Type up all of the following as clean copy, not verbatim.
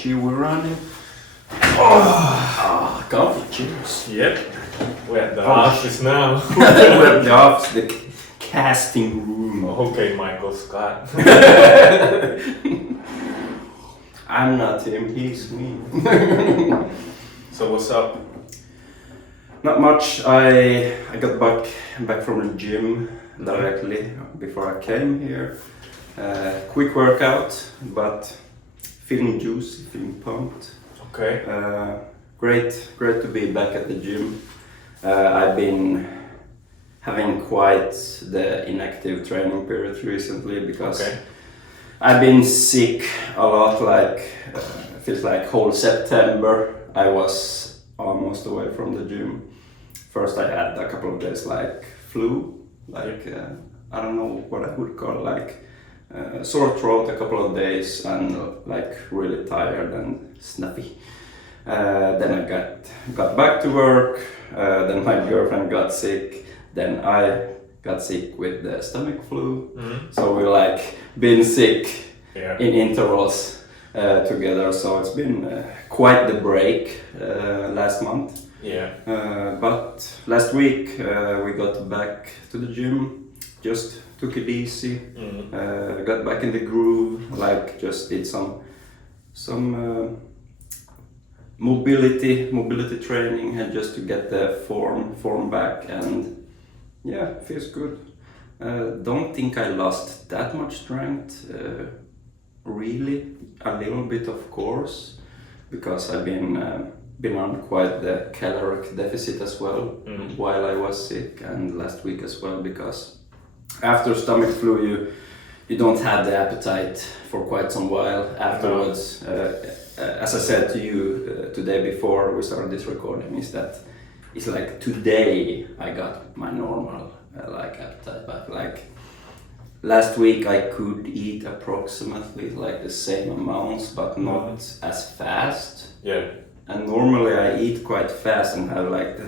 She will running. Coffee cheers. Yep. We're at the office now. We're at the office, the casting room. Okay, Michael Scott. I'm not him, he's me. So what's up? Not much. I got back from the gym directly before I came here. Quick workout, but feeling juicy, feeling pumped. Okay. Great to be back at the gym. I've been having quite the inactive training period recently because I've been sick a lot. Like feels like whole September I was almost away from the gym. First I had a couple of days like flu, like I don't know what I would call like sore throat a couple of days and like really tired and snuffy. Then I got back to work. Then my girlfriend got sick. Then I got sick with the stomach flu. Mm-hmm. So we like been sick in intervals together. So it's been quite the break last month. Yeah. But last week we got back to the gym. Just took it easy. Mm-hmm. Got back in the groove. Like just did some mobility training and just to get the form back, and yeah, feels good. Don't think I lost that much strength, really. A little bit of course, because I've been on quite the caloric deficit as well while I was sick, and last week as well, because after stomach flu you don't have the appetite for quite some while afterwards. As I said to you today before we started this recording, is that it's like today I got my normal like appetite back. Like last week I could eat approximately like the same amounts, but not as fast. Yeah. And normally I eat quite fast and have like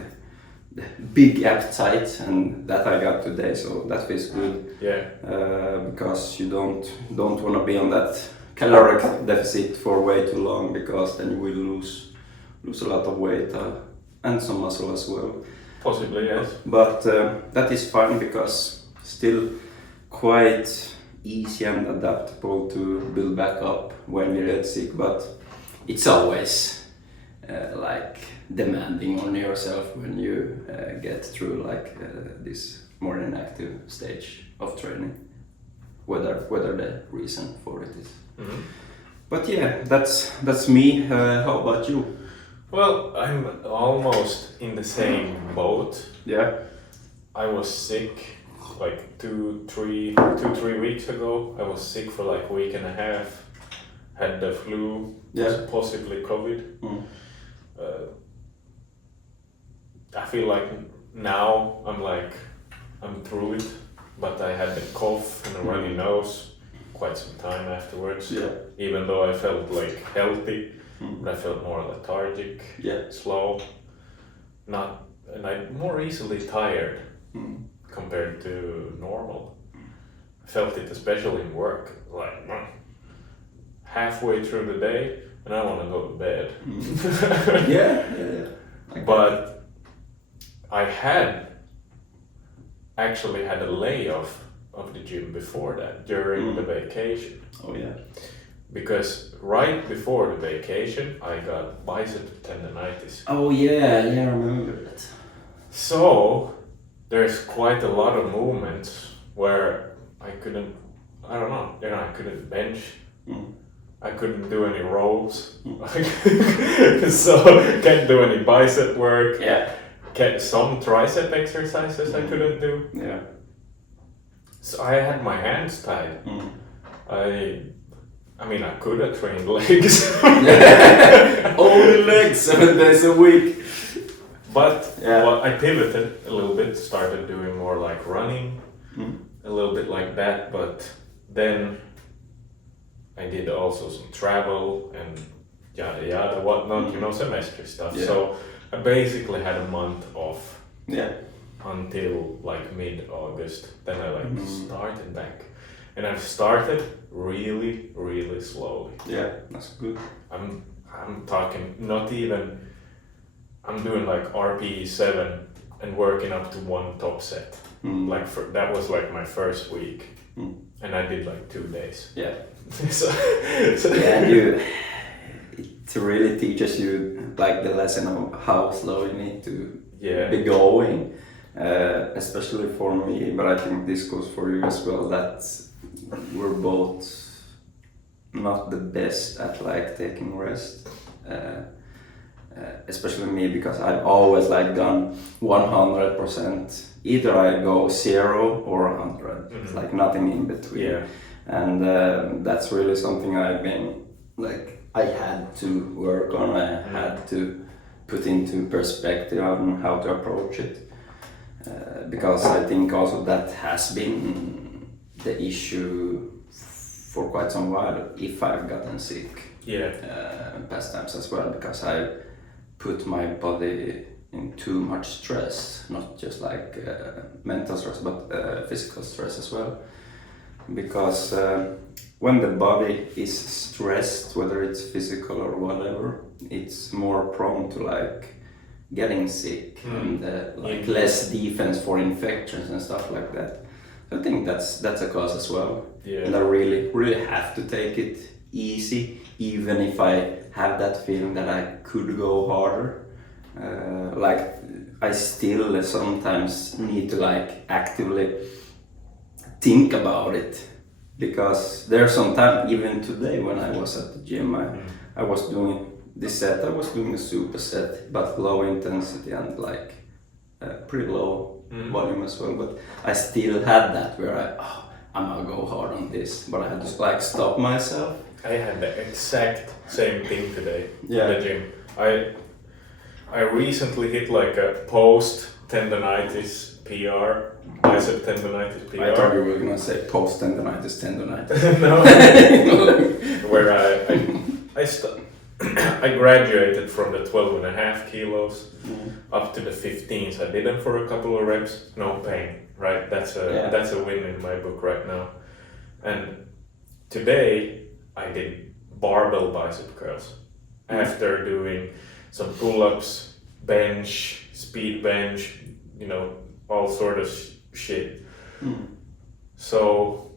the big appetite, and that I got today, so that feels good. Yeah. Because you don't want to be on that caloric deficit for way too long, because then you will lose a lot of weight and some muscle as well. Possibly, yes. But that is fine, because still quite easy and adaptable to build back up when you get sick, but it's always like demanding on yourself when you get through like this more inactive stage of training, whether the reason for it is. Mm-hmm. But yeah, that's me. How about you? Well, I'm almost in the same boat. Yeah. I was sick like two, 3 weeks ago. I was sick for like a week and a half. Had the flu, possibly COVID. Mm. I feel like now I'm through it, but I had the cough and a runny nose quite some time afterwards. Yeah. Even though I felt like healthy, but I felt more lethargic, slow, and I'm more easily tired compared to normal. I felt it especially in work, like halfway through the day and I want to go to bed. Yeah. But I actually had a layoff of the gym before that, during the vacation. Oh yeah. Because right before the vacation, I got bicep tendonitis. Oh yeah, I remember that. So there's quite a lot of movements where I couldn't bench. I couldn't do any rows. So can't do any bicep work. Yeah. Some tricep exercises I couldn't do. Yeah. So I had my hands tied. I mean, I could have trained legs. Only legs 7 days a week. But I pivoted a little bit, started doing more like running, a little bit like that. But then I did also some travel and yada yada, whatnot, semester stuff. Yeah. So I basically had a month off. Yeah. Until like mid-August. Then I started back. and I've started really, really slowly. Yeah, that's good. I'm talking not even. I'm doing like RPE 7 and working up to one top set. Like that was like my first week, and I did like 2 days. Yeah. so Yeah, it really teaches you like the lesson of how slow you need to be going. Especially for me, but I think this goes for you as well. That we're both not the best at like taking rest. Especially me, because I've always like done 100%. Either I go 0 or 100. It's like nothing in between. Yeah. And that's really something I've been like, I had to work on. I had to put into perspective on how to approach it. Because I think also that has been the issue for quite some while, if I've gotten sick. Past times as well, because I put my body in too much stress, not just like mental stress, but physical stress as well. Because when the body is stressed, whether it's physical or whatever, it's more prone to like getting sick and like less defense for infections and stuff like that. So I think that's a cause as well. And I really have to take it easy, even if I have that feeling that I could go harder. Like I still sometimes need to like actively think about it, because there's some time, even today when I was at the gym, I was doing this set, I was doing a super set, but low intensity and like pretty low volume as well, but I still had that where I'm gonna go hard on this, but I had to like stop myself. I had the exact same thing today in the gym. I recently hit like a post tendonitis PR, bicep tendonitis PR. I thought you were gonna say post tendonitis. No, where I graduated from the 12.5 kilos up to the 15s. I did them for a couple of reps, no pain, right? That's a win in my book right now. And today I did barbell bicep curls after doing some pull-ups, bench, speed bench, all sort of shit. So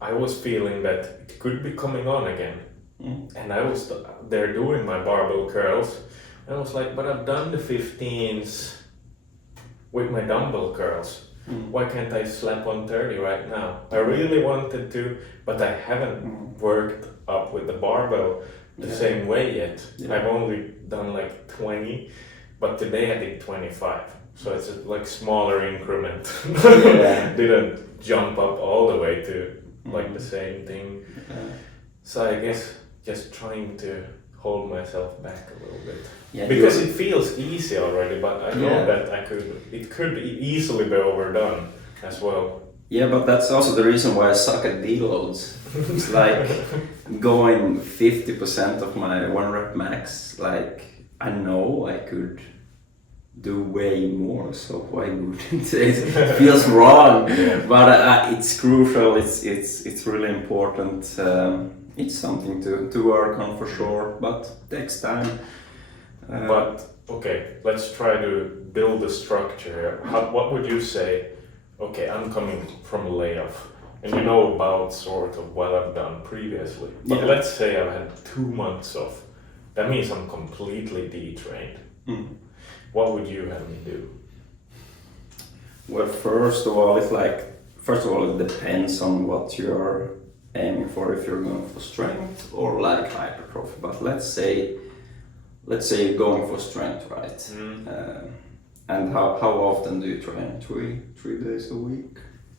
I was feeling that it could be coming on again. And I was there doing my barbell curls, and I was like, but I've done the 15s with my dumbbell curls. Why can't I slap 130 right now? I really wanted to, but I haven't worked up with the barbell the same way yet. I've only done like 20, but today I did 25. So it's a like smaller increment. Didn't jump up all the way to like the same thing. So I guess just trying to hold myself back a little bit. Because it feels easy already, but I know that it could easily be overdone as well. Yeah, but that's also the reason why I suck at deloads. It's like going 50% of my 1 rep max, like I know I could do way more, so why wouldn't it? Feels wrong, but it's crucial, it's really important. It's something to work on for sure, but takes time. But okay, let's try to build a structure. What would you say? Okay, I'm coming from a layoff, and you know about sort of what I've done previously. But let's say I've had 2 months off. That means I'm completely detrained. What would you have me do? Well, first of all, it depends on what you're aiming for, if you're going for strength or like hypertrophy. But let's say you're going for strength, right? And how often do you train? Three days a week?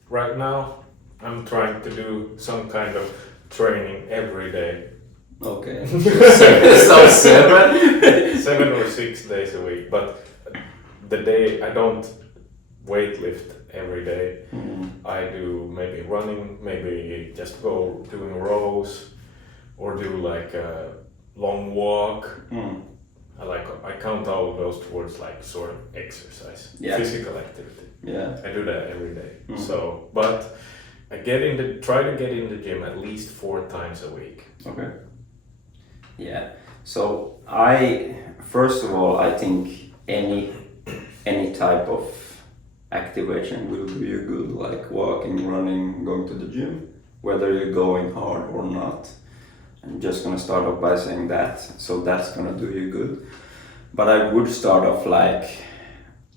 Right now, I'm trying to do some kind of training every day. Okay. So 7 or 6 days a week, but the day I don't weightlift every day. I do maybe running, maybe just go doing rows, or do like a long walk. I count all of those towards like sort of exercise, physical activity. I do that every day. So, but try to get in the gym at least 4 times a week. Okay. Yeah. So first of all, I think any type of activation will do you good, like walking, running, going to the gym, whether you're going hard or not. I'm just gonna start off by saying that. So that's gonna do you good. But I would start off like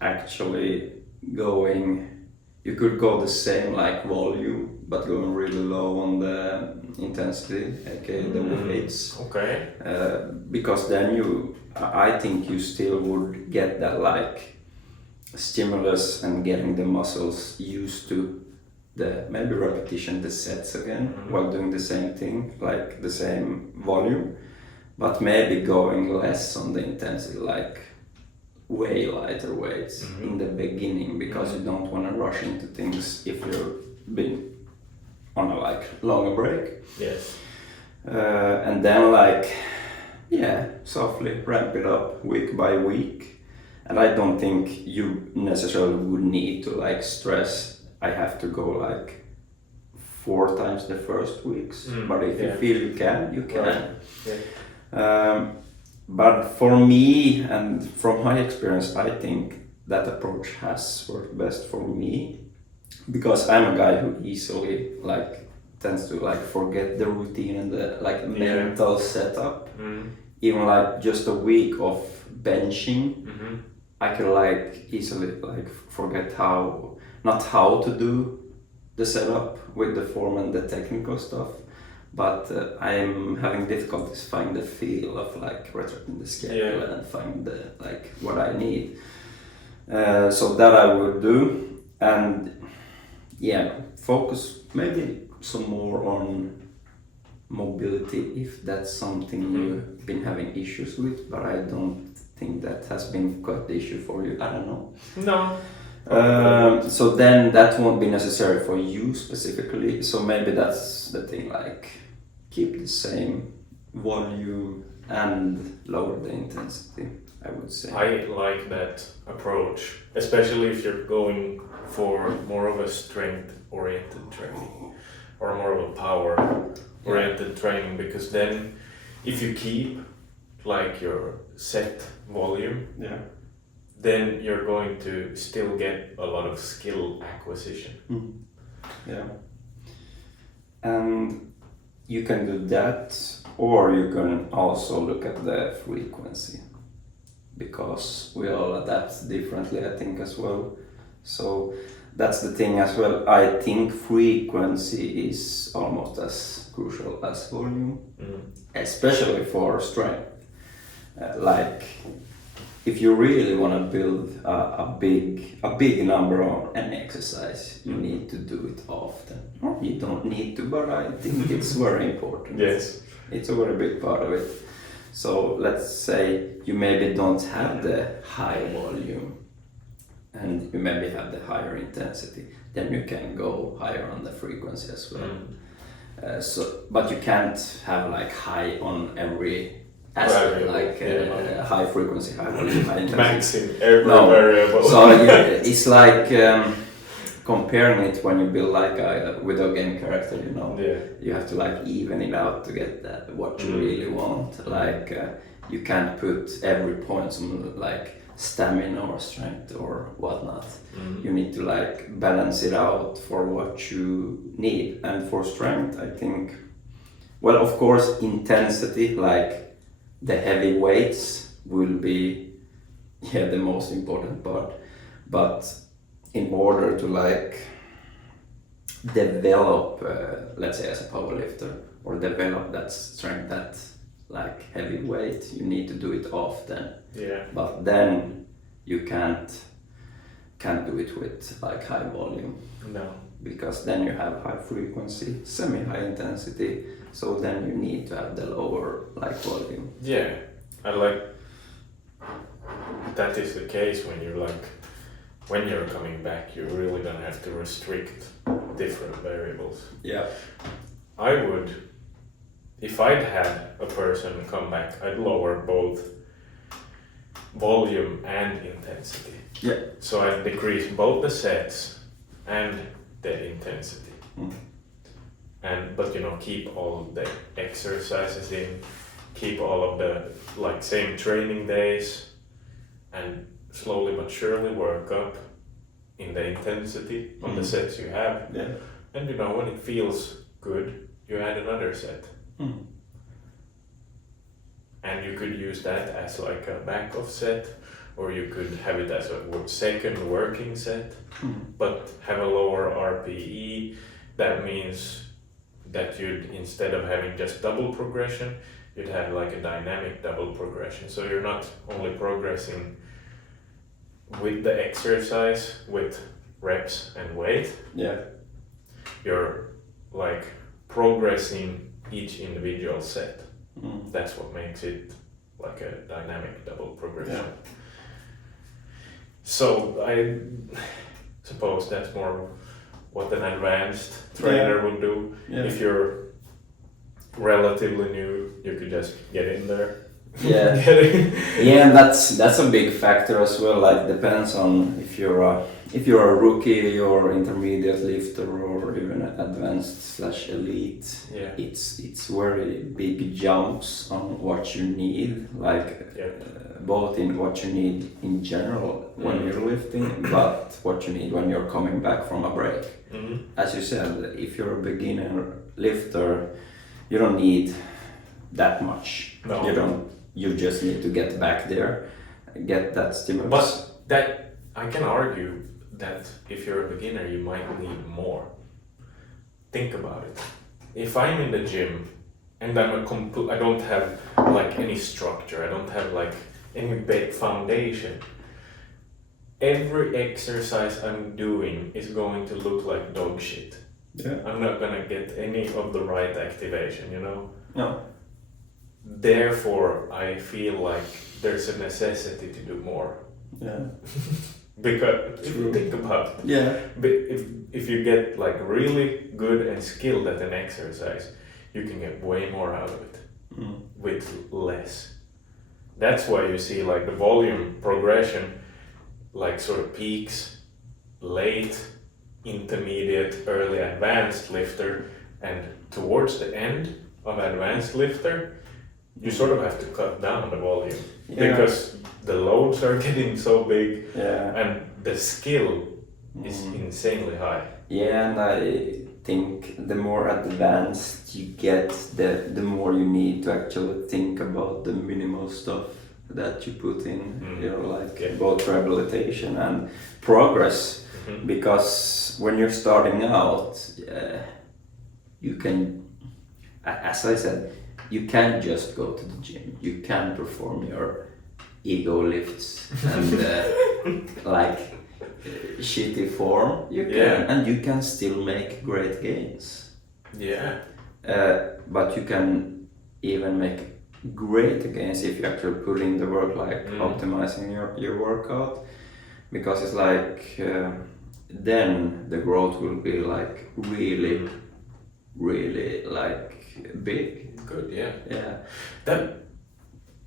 actually going. You could go the same like volume, but going really low on the intensity, aka the weights. Okay. Because then I think you still would get that like stimulus and getting the muscles used to the maybe repetition, the sets again, while doing the same thing, like the same volume, but maybe going less on the intensity, like way lighter weights in the beginning, because you don't want to rush into things if you've been on a like longer break. Yes. And then like softly ramp it up week by week. And I don't think you necessarily would need to like stress I have to go like 4 times the first weeks, but if you feel you can, you can. Right. Yeah. But for me, and from my experience, I think that approach has worked best for me, because I'm a guy who easily like tends to like forget the routine and the like mental setup. Even like just a week of benching, I can like easily like forget not how to do the setup with the form and the technical stuff. But I'm having difficulties finding the feel of like retracting the scale and find the like what I need. So that I would do, and focus maybe some more on mobility if that's something you've been having issues with. But I don't think that has been quite the issue for you. I don't know. No. So then that won't be necessary for you specifically. So maybe that's the thing, like keep the same volume and lower the intensity, I would say. I like that approach, especially if you're going for more of a strength-oriented training or more of a power-oriented training, because then if you keep like your set volume, then you're going to still get a lot of skill acquisition. And you can do that, or you can also look at the frequency, because we all adapt differently, I think, as well. So that's the thing as well. I think frequency is almost as crucial as volume, especially for strength. Like if you really want to build a big number on an exercise, you need to do it often. Or you don't need to, but I think it's very important. Yes. It's a very big part of it. So let's say you maybe don't have the high volume and you maybe have the higher intensity, then you can go higher on the frequency as well. But you can't have like high on every aspect, like high frequency, high volume, high intensity. Maxing every variable. So it's like comparing it when you build like a video game character, you know. You have to like even it out to get that what you really want. Like you can't put every point on like stamina or strength or whatnot. You need to like balance it out for what you need. And for strength, I think, well, of course, intensity, like the heavy weights will be the most important part. But in order to like develop, let's say as a powerlifter, or develop that strength, that like heavy weight, you need to do it often. But then you can't do it with like high volume. No. Because then you have high frequency, semi-high intensity, so then you need to have the lower like volume. Yeah, I like that is the case when you're coming back, you're really gonna have to restrict different variables. I would, if I'd had a person come back, I'd lower both volume and intensity. So I'd decrease both the sets and the intensity. but keep all of the exercises in, keep all of the like same training days, and slowly but surely work up in the intensity on the sets you have. Yeah. And when it feels good, you add another set. And you could use that as like a backup set, or you could have it as a second working set, but have a lower RPE. That means that you'd, instead of having just double progression, you'd have like a dynamic double progression. So you're not only progressing with the exercise, with reps and weight. Yeah. You're like progressing each individual set. That's what makes it like a dynamic double progression. Yeah. So I suppose that's more what an advanced trainer would do. Yeah. If you're relatively new, you could just get in there. Yeah. Yeah, and that's a big factor as well. Like, depends on if you're a rookie or intermediate lifter or even advanced/elite. Yeah. It's very big jumps on what you need, like both in what you need in general when you're lifting, but what you need when you're coming back from a break. As you said, if you're a beginner lifter, you don't need that much. No. You just need to get back there, get that stimulus. But that I can argue that if you're a beginner, you might need more. Think about it. If I'm in the gym and I don't have like any structure, I don't have like any big foundation, every exercise I'm doing is going to look like dog shit. Yeah. I'm not gonna get any of the right activation, No. Therefore, I feel like there's a necessity to do more. Yeah. Because if you think about it, Yeah. if you get like really good and skilled at an exercise, you can get way more out of it with less. That's why you see like the volume progression, like sort of peaks, late, intermediate, early advanced lifter, and towards the end of advanced lifter, you sort of have to cut down the volume because the loads are getting so big and the skill is insanely high. Yeah, and I think the more advanced you get, the more you need to actually think about the minimal stuff that you put in, both rehabilitation and progress. Because when you're starting out, you can, as I said, you can't just go to the gym. You can perform your ego lifts and shitty form. You can, and you can still make great gains. Yeah. But you can even make great gains if you actually put in the work, like optimizing your workout, because it's like then the growth will be like really like big. Good, yeah. Yeah. That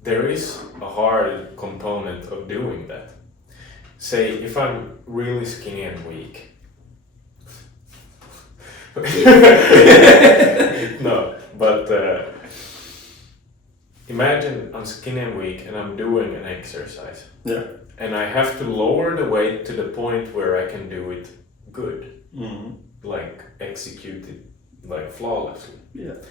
there is a hard component of doing that. Say if I'm really skinny and weak. No, but imagine I'm skinny and weak and I'm doing an exercise. Yeah. And I have to lower the weight to the point where I can do it good. Like execute it like flawlessly. Yeah.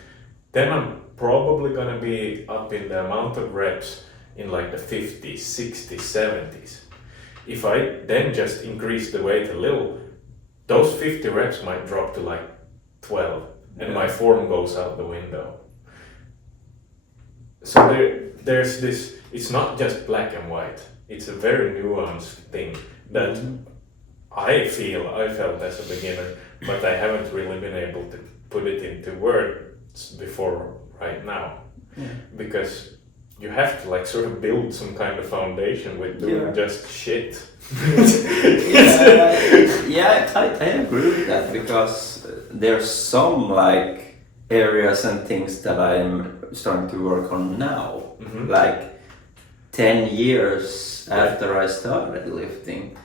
Then I'm probably gonna be up in the amount of reps in like the 50s, 60s, 70s. If I then just increase the weight a little, those 50 reps might drop to like 12 and my form goes out the window. So there's this, it's not just black and white, it's a very nuanced thing that I felt as a beginner, but I haven't really been able to put it into words before right now. Because you have to like sort of build some kind of foundation with doing just shit. I agree with that, because there's some like areas and things that I'm starting to work on now, like 10 years after I started lifting.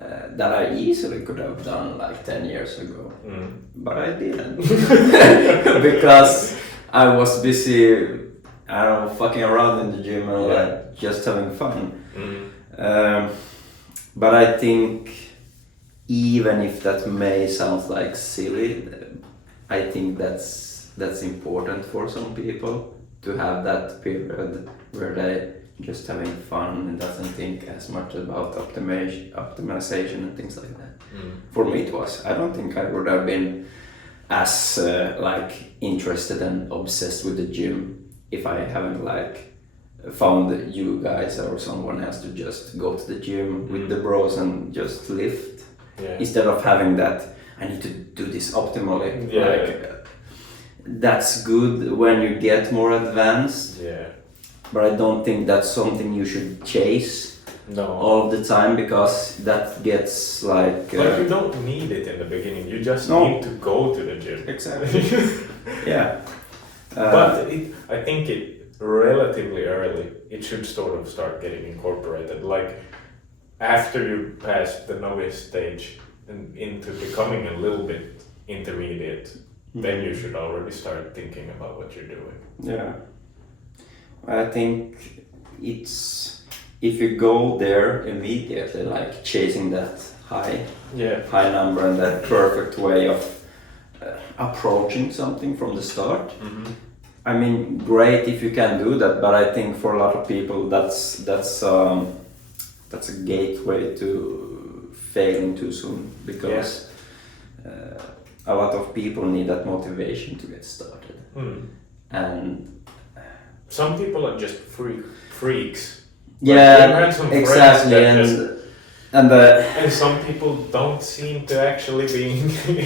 that I easily could have done like 10 years ago. But I didn't. Because I was busy, I don't know, fucking around in the gym and like just having fun. But I think even if that may sound like silly, I think that's important for some people to have that period where they just having fun and doesn't think as much about optimization and things like that. For me it was. I don't think I would have been as like interested and obsessed with the gym if I haven't like found you guys or someone else to just go to the gym with the bros and just lift instead of having that I need to do this optimally. That's good when you get more advanced. But I don't think that's something you should chase all the time, because that gets like... you don't need it in the beginning, you just need to go to the gym. Exactly. But I think relatively early, it should sort of start getting incorporated. Like after you pass the novice stage and into becoming a little bit intermediate, then you should already start thinking about what you're doing. Yeah. I think it's if you go there immediately, like chasing that high number and that perfect way of approaching something from the start. I mean, great if you can do that, but I think for a lot of people that's a gateway to failing too soon, because a lot of people need that motivation to get started. And some people are just freaks. Exactly, and some people don't seem to actually be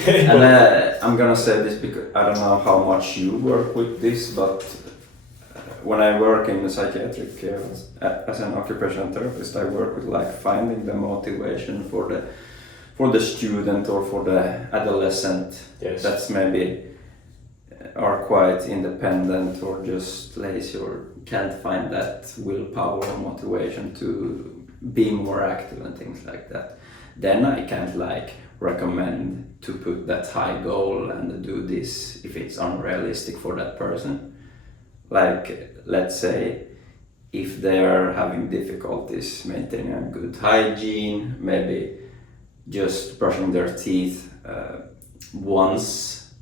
able. And I'm gonna say this because I don't know how much you work with this, but when I work in the psychiatric care as an occupational therapist, I work with like finding the motivation for the student or for the adolescent that's maybe are quite independent or just lazy or can't find that willpower or motivation to be more active and things like that. Then I can't like recommend to put that high goal and do this if it's unrealistic for that person. Like let's say if they're having difficulties maintaining a good hygiene, maybe just brushing their teeth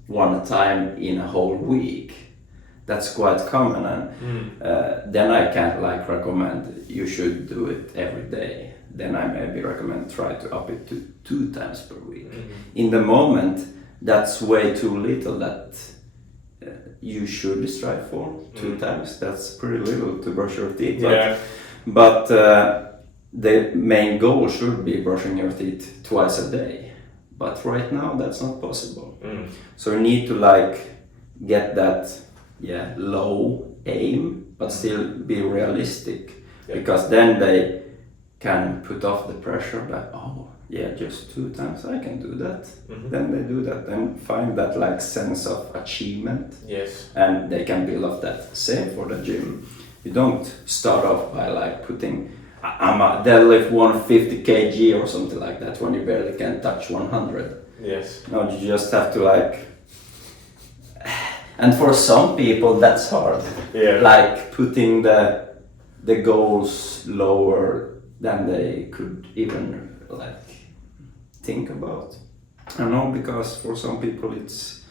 one time in a whole week, that's quite common, and then I can't like recommend you should do it every day. Then I maybe recommend try to up it to 2 times per week. In the moment that's way too little that you should strive for 2 times. That's pretty little to brush your teeth, but the main goal should be brushing your teeth twice a day. But right now that's not possible. So you need to like get that low aim, but still be realistic, because then they can put off the pressure that just 2 times I can do that. Then they do that and find that like sense of achievement. And they can build off that. Same for the gym. You don't start off by like putting I'm a deadlift 150 kg or something like that when you barely can touch 100. No, you just have to like, and for some people that's hard. Like putting the goals lower than they could even like think about. I know, because for some people it's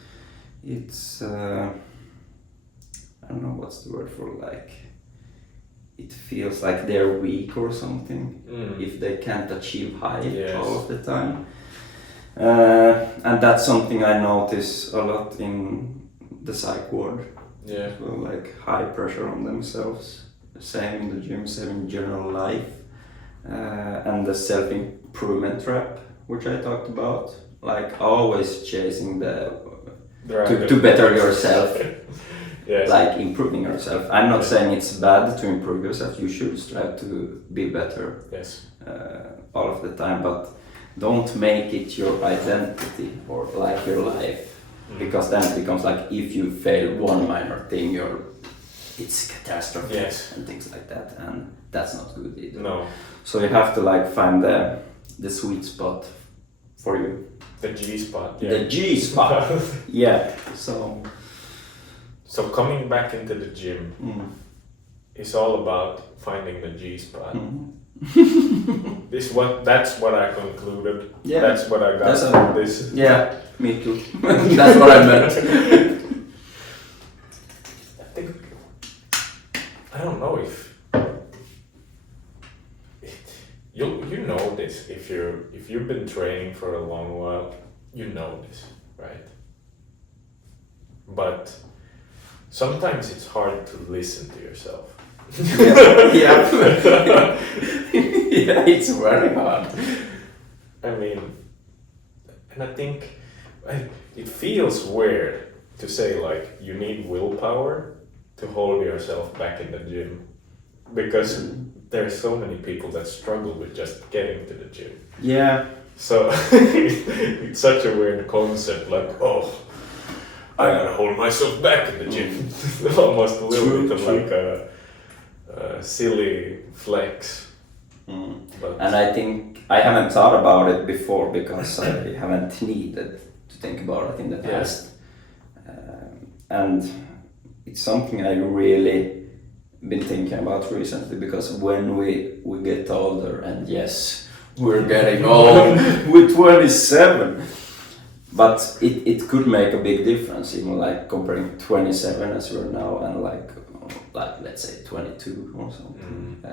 I don't know what's the word for, like it feels like they're weak or something if they can't achieve high all of the time. And that's something I notice a lot in the psych ward. Well, like high pressure on themselves. Same in the gym, same in general life. And the self-improvement trap, which I talked about. Like always chasing to better yourself. Like improving yourself. I'm not saying it's bad to improve yourself. You should strive to be better all of the time, but don't make it your identity or like your life, because then it becomes like if you fail one minor thing, it's catastrophe and things like that, and that's not good either. No. So you have to like find the the sweet spot for you? The G spot. Yeah. The G spot. Yeah. So coming back into the gym is all about finding the G spot. That's what I concluded. Yeah. That's what I got from this. Yeah, me too. That's what I meant. I think I don't know if you know this if you've been training for a long while, you know this, right? But sometimes it's hard to listen to yourself. Yeah. Yeah, it's very hard. I mean, and I think it feels weird to say like you need willpower to hold yourself back in the gym, because there's so many people that struggle with just getting to the gym. Yeah. So it's such a weird concept, like, oh, I gotta hold myself back in the gym. Almost a little bit of like a silly flex. But and I think I haven't thought about it before because I haven't needed to think about it in the past. And it's something I really been thinking about recently, because when we get older, and yes, we're getting old, we're 27, but it could make a big difference, even like comparing 27 as we're now and like let's say 22 or something.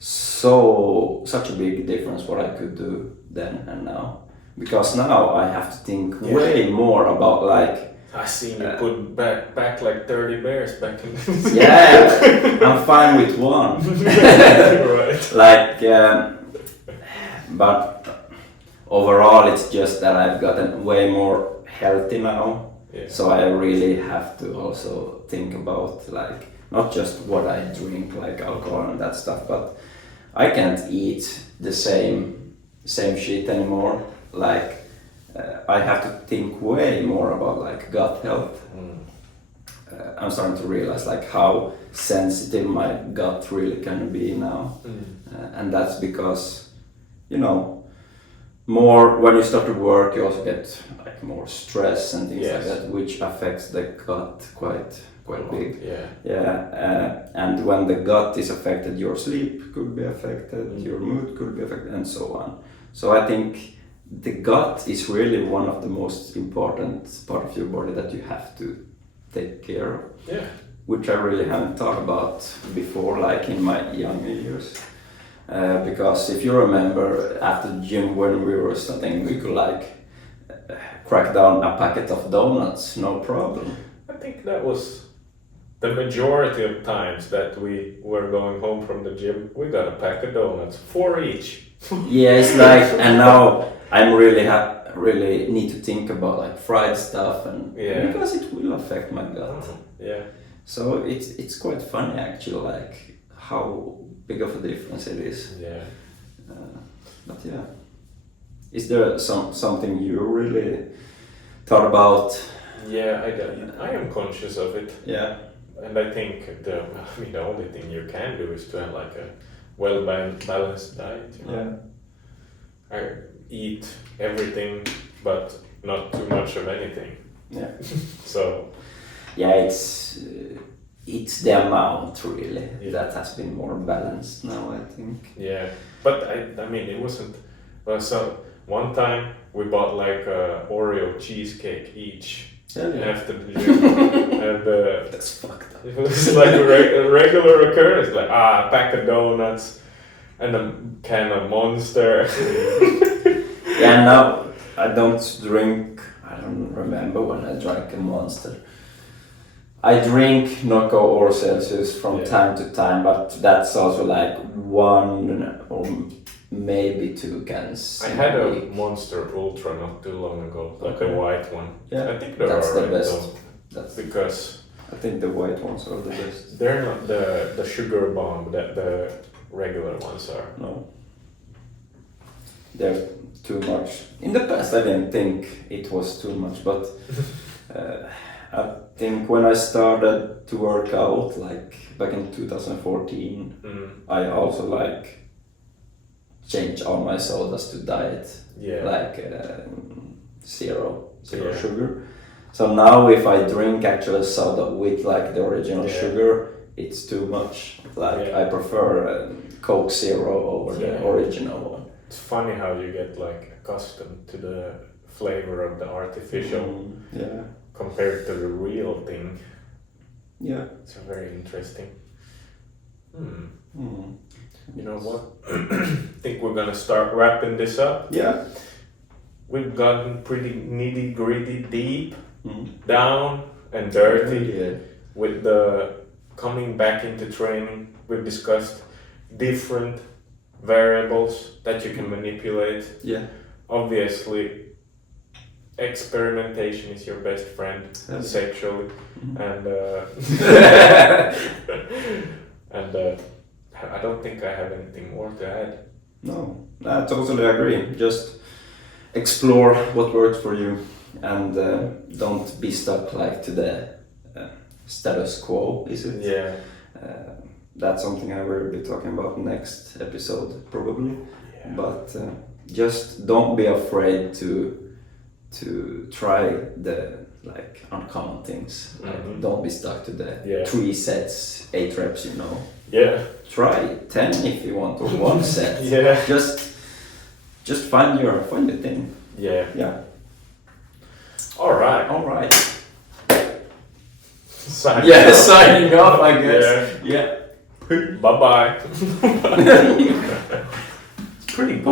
Such a big difference what I could do then and now, because now I have to think way more about like I seen you put back like 30 bears back in. Yeah, I'm fine with one. Right. Like, but overall, it's just that I've gotten way more healthy now. Yeah. So I really have to also think about like not just what I drink, like alcohol and that stuff, but I can't eat the same shit anymore. Like. I have to think way more about like gut health. I'm starting to realize like how sensitive my gut really can be now, and that's because, you know, more when you start to work, you also get like more stress and things like that, which affects the gut quite big. And when the gut is affected, your sleep could be affected, your mood could be affected, and so on. So I think the gut is really one of the most important part of your body that you have to take care of. Yeah. Which I really haven't thought about before, like in my younger years. Because if you remember, after the gym when we were studying, we could like crack down a packet of donuts, no problem. I think that was the majority of times that we were going home from the gym, we got a pack of donuts, 4 each. Yeah, it's like, and now I'm really need to think about like fried stuff, and because it will affect my gut. Yeah. So it's quite funny actually, like how big of a difference it is. Yeah. But yeah, is there something you really thought about? Yeah, I am conscious of it. Yeah. And I think the only thing you can do is to have like a well-balanced diet. You know? Yeah. I eat everything, but not too much of anything. Yeah. So. Yeah, it's the amount really that has been more balanced now, I think. Yeah, but I mean it wasn't. Well, so one time we bought like a Oreo cheesecake each. After the gym, and that's fucked up. It was like a regular occurrence, like a pack of donuts and a can of Monster. Yeah, now I don't drink. I don't remember when I drank a Monster. I drink Nocco or Celsius from time to time, but that's also like 1 or maybe 2 cans. I had a Monster Ultra not too long ago, like a white one. Yeah, I think they're that's alright the best. though. That's because I think the white ones are the best. They're not the sugar bomb that the regular ones are. No. They're too much. In the past I didn't think it was too much, but I think when I started to work out, like back in 2014, I also like change all my sodas to diet, Yeah. like zero Yeah. sugar. So now if I drink actually soda with like the original Yeah. sugar, it's too much. Like Yeah. I prefer Coke Zero over the Yeah. original one. It's funny how you get like accustomed to the flavor of the artificial Yeah. compared to the real thing. Yeah. It's very interesting. Mm. You know what? I think we're gonna start wrapping this up. Yeah. We've gotten pretty nitty gritty, deep, Mm. down, and dirty Yeah. with the coming back into training. We've discussed different variables that you can manipulate. Yeah. Obviously, experimentation is your best friend sexually, and and I don't think I have anything more to add. No, I totally agree. Just explore what works for you, and don't be stuck like to the status quo. Is it? Yeah. That's something I will be talking about next episode probably. Yeah. But just don't be afraid to try the like uncommon things. Like, don't be stuck to the 3 sets, 8 reps. You know. Yeah. Try 10 if you want, or 1 set. Yeah. Just find your thing. Yeah. Yeah. All right. All right. Signing Yeah, off. signing off, I guess. Yeah. Yeah. Bye bye. Pretty good.